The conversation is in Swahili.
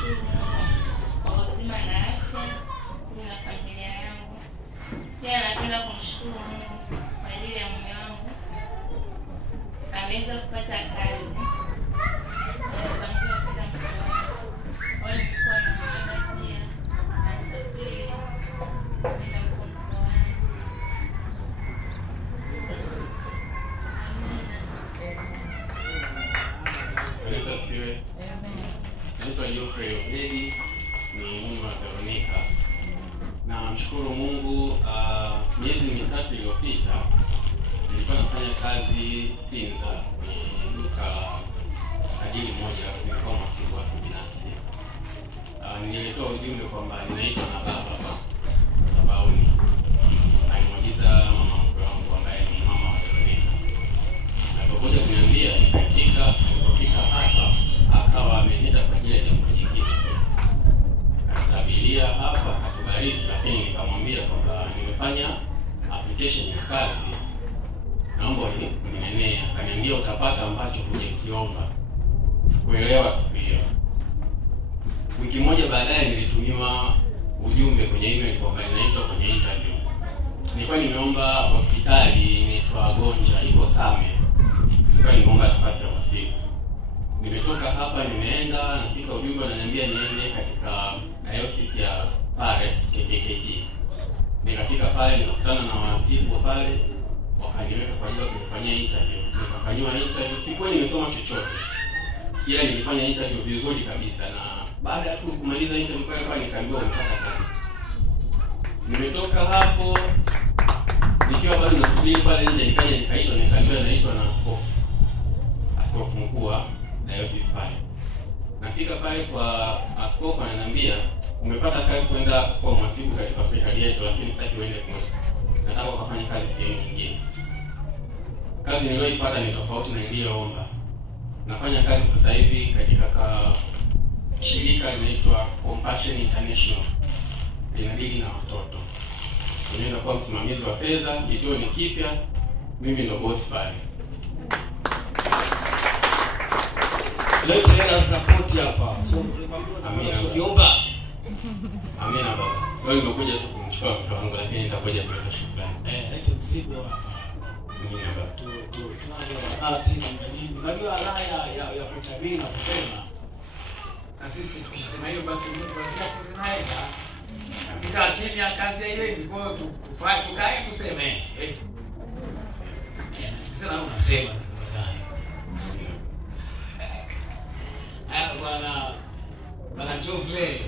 kumshukuru kwa uzima na afya na familia yangu. Pia napenda kumshukuru Mungu kwa ajili ya mume wangu. Ameweza kupata kazi. Naitwa Geoffrey Obedi, ni mume wa Veronica. Na mshukuru Mungu, miezi mitatu iliyopita nilikuwa nafanya kazi Sinza, ni duka tajiri moja kwa masiku watu binafsi. Nilitoa ujumbe kwamba ninaitwa na baba sababu alimwagiza mama mkwe wangu ambaye ni mama wa Veronica. Alipokuja kuniambia nilifika hapa akawa ameniita kwa ajili ya jambo jingine. Akatabilia hapa akatubariki, lakini nikamwambia kwamba nimefanya application ya kazi, naomba unimenee. Akaniambia utapata ambacho hujakiomba. Sikuelewa siku hiyo. Wiki moja baadaye nilitumiwa ujumbe kwenye email kwamba ninaitwa kwenye interview. Nilikuwa nimeomba hospitali inaitwa Gonja iko Same. Nilikuwa nimeomba nafasi ya wasifu. Nimetoka hapa nimeenda, nafika ujumbe ananiambia niende katika diocese ya Pare KKKT. Nikafika pale nikakutana na wasifu pale, wakaniweka kwa ajili ya kufanyia interview. Nikafanywa interview, sikuwa nimesoma chochote. Kila nilifanya interview vizuri kabisa, na baada ya kumaliza interview pale nikaambiwa umepata kazi. Nimetoka hapo nikiwa bado nasubiri pale nje, nikaitwa naitwa na askofu mkuu wa diocese pale. Nafika pale kwa askofu ananiambia umepata kazi kwenda kwa mwasibu katika hospitali yetu, lakini sasa uende kwetu. Nataka ukafanye kazi sehemu nyingine. Kazi niliyoipata ni tofauti na niliyoomba. Nafanya kazi sasa hivi katika shirika linaloitwa Compassion International. Linadili na watoto. Ninaenda kwa msimamizi wa fedha, kituo ni kipya, mimi ndo boss pale. Leo tena support hapa. So ukiomba. Amina baba. Leo nimekuja kumchukua mtoto wangu, lakini nitakuja kuleta shukrani. Leta mzigo hapa. Amina baba. Unajua raha ya kutabiri na kusema. Na sisi tukisema hiyo basi Mungu lazima tunaenda. Bila kimya kazi ile ni kwa tukae tuseme. Eti. Sasa unasema sasa gani? Bwana Geoffrey